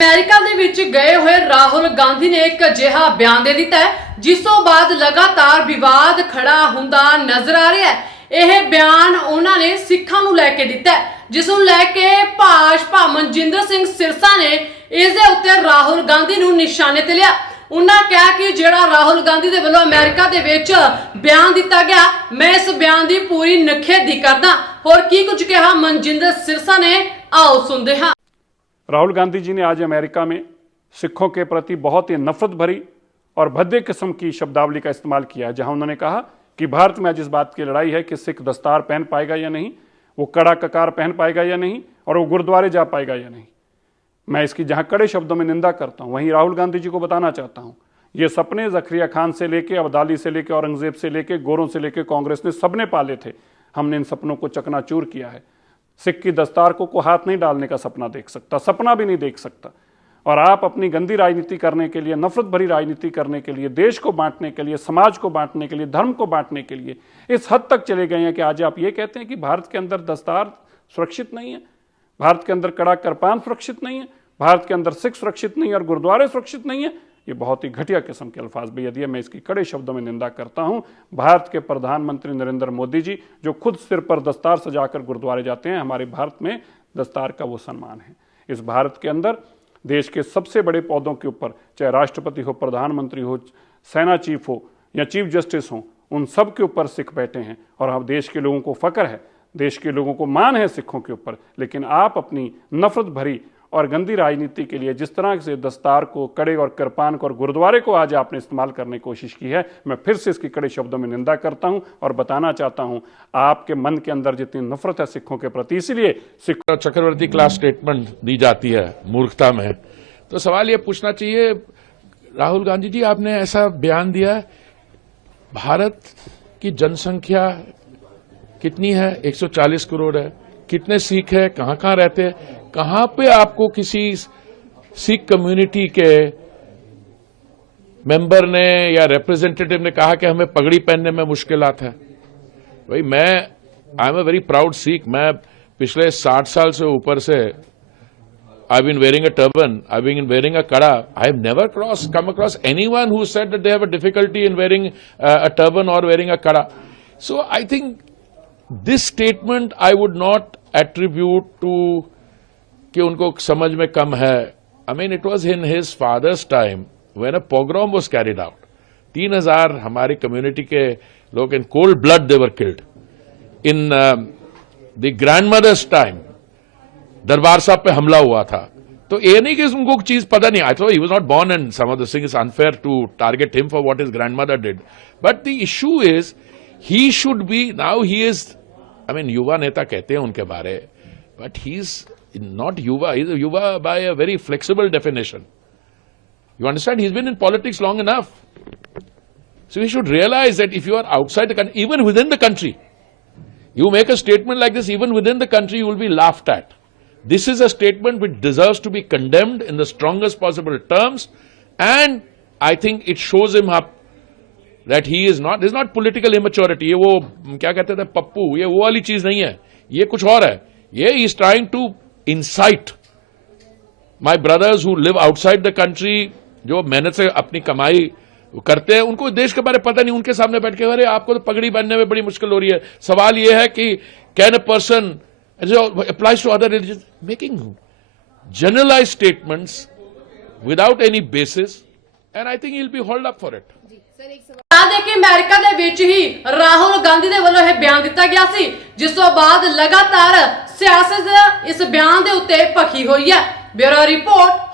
America ਦੇ ਵਿੱਚ ਗਏ ਹੋਏ ਰਾਹੁਲ ਗਾਂਧੀ ਨੇ ਇੱਕ ਅਜਿਹਾ ਬਿਆਨ ਦੇ ਦਿੱਤਾ ਹੈ ਜਿਸ ਤੋਂ ਬਾਅਦ ਲਗਾਤਾਰ ਵਿਵਾਦ ਖੜਾ ਹੁੰਦਾ ਨਜ਼ਰ ਆ ਰਿਹਾ ਹੈ। ਇਹ ਬਿਆਨ ਉਹਨਾਂ ਨੇ ਸਿੱਖਾਂ ਨੂੰ ਲੈ ਕੇ ਦਿੱਤਾ ਹੈ, ਜਿਸ ਨੂੰ ਲੈ ਕੇ ਭਾਜਪਾ ਮਨਜਿੰਦਰ ਸਿੰਘ ਸਿਰਸਾ ਨੇ ਇਸ ਦੇ ਉੱਤੇ ਰਾਹੁਲ ਗਾਂਧੀ ਨੂੰ ਨਿਸ਼ਾਨੇ ਤੇ ਲਿਆ। ਉਹਨਾਂ ਕਹਾ ਕਿ ਜਿਹੜਾ ਰਾਹੁਲ ਗਾਂਧੀ ਦੇ ਵੱਲੋਂ ਅਮਰੀਕਾ ਦੇ ਵਿੱਚ ਬਿਆਨ ਦਿੱਤਾ ਗਿਆ, मैं इस बयान की पूरी निखेधी करदा। और की कुछ कहा मनजिंदर सिरसा ने, आओ सुनते हैं। राहुल गांधी जी ने आज अमेरिका में सिखों के प्रति बहुत ही नफरत भरी और भद्दे किस्म की शब्दावली का इस्तेमाल किया, जहां उन्होंने कहा कि भारत में आज इस बात की लड़ाई है कि सिख दस्तार पहन पाएगा या नहीं, वो कड़ा ककार पहन पाएगा या नहीं, और वो गुरुद्वारे जा पाएगा या नहीं। मैं इसकी जहां कड़े शब्दों में निंदा करता हूं, वहीं राहुल गांधी जी को बताना चाहता हूं, ये सपने जखरिया खान से लेके अब्दाली से लेके औरंगजेब से लेके गोरों से लेके कांग्रेस ने सबने पाले थे। हमने इन सपनों को चकनाचूर किया है। सिख की दस्तार को हाथ नहीं डालने का सपना देख सकता, सपना भी नहीं देख सकता। और आप अपनी गंदी राजनीति करने के लिए, नफरत भरी राजनीति करने के लिए, देश को बांटने के लिए, समाज को बांटने के लिए, धर्म को बांटने के लिए इस हद तक चले गए हैं कि आज आप ये कहते हैं कि भारत के अंदर दस्तार सुरक्षित नहीं है, भारत के अंदर कड़ा कृपान सुरक्षित नहीं है, भारत के अंदर सिख सुरक्षित नहीं है और गुरुद्वारे सुरक्षित नहीं है। ये बहुत ही घटिया किस्म के अल्फाज भी दिए। मैं इसकी कड़े शब्दों में निंदा करता हूं। भारत के प्रधानमंत्री नरेंद्र मोदी जी जो खुद सिर पर दस्तार सजाकर गुरुद्वारे जाते हैं, हमारे भारत में दस्तार का वो सम्मान है। इस भारत के अंदर देश के सबसे बड़े पौधों के ऊपर, चाहे राष्ट्रपति हो, प्रधानमंत्री हो, सेना चीफ हो या चीफ जस्टिस हो, उन सब के ऊपर सिख बैठे हैं और हम देश के लोगों को फख्र है, देश के लोगों को मान है सिखों के ऊपर। लेकिन आप अपनी नफरत भरी और गंदी राजनीति के लिए जिस तरह से दस्तार को, कड़े और कृपान को और गुरुद्वारे को आज आपने इस्तेमाल करने की कोशिश की है, मैं फिर से इसकी कड़े शब्दों में निंदा करता हूं और बताना चाहता हूं आपके मन के अंदर जितनी नफरत है सिखों के प्रति, इसलिए सिख चक्रवर्ती क्लास स्टेटमेंट दी जाती है मूर्खता में। तो सवाल ये पूछना चाहिए, राहुल गांधी जी आपने ऐसा बयान दिया, भारत की जनसंख्या कितनी है? 140 करोड़ है। कितने सिख है, कहां कहां रहते हैं, कहां पे आपको किसी सिख कम्युनिटी के मेंबर ने या रिप्रेजेंटेटिव ने कहा कि हमें पगड़ी पहनने में मुश्किलात है? भाई I am a very proud Sikh. मैं पिछले 60 साल से ऊपर से I've been wearing a turban, I've been wearing a kada. I've never come across anyone who said that they have a difficulty in wearing a turban or wearing a kada. So I think this statement I would not attribute to कि उनको समझ में कम है। I mean, it was in his father's time when a pogrom was carried out. 3000 हमारी community के लोग in cold blood they were killed. In the grandmother's time दरबार साहब पे हमला हुआ था। तो ये नहीं कि उनको चीज पता नहीं। I thought he was not born and some of the things is unfair to target him for what his grandmother did. But the issue is he should be, now he is, I mean, युवा नेता कहते हैं उनके बारे, but he's not युवा, he's a युवा by a very flexible definition. You understand? He's been in politics long enough. So he should realize that if you are outside the country, even within the country, you make a statement like this, even within the country, you will be laughed at. This is a statement which deserves to be condemned in the strongest possible terms, and I think it shows him up that he is not, this is not political immaturity. ये वो क्या कहते थे पप्पू, ये वो वाली चीज नहीं है, ये कुछ और है। ये he is trying to incite my brothers who live outside the country, जो मेहनत से अपनी कमाई करते हैं, उनको देश के बारे में पता नहीं, उनके सामने बैठ के अरे आपको तो पगड़ी बांधने में बड़ी मुश्किल हो रही है। सवाल ये है कि can a person applies to other religions, making generalized statements without any basis, and I think he'll be hauled up for it. कि अमेरिका ਦੇ ਵਿੱਚ ਹੀ ਰਾਹੁਲ ਗਾਂਧੀ ਦੇ ਵੱਲੋਂ ਇਹ ਬਿਆਨ ਦਿੱਤਾ ਗਿਆ ਸੀ, ਜਿਸ ਤੋਂ ਬਾਅਦ ਲਗਾਤਾਰ ਸਿਆਸਤ ਇਸ ਬਿਆਨ ਦੇ ਉੱਤੇ ਭਖੀ ਹੋਈ ਹੈ। Bureau report.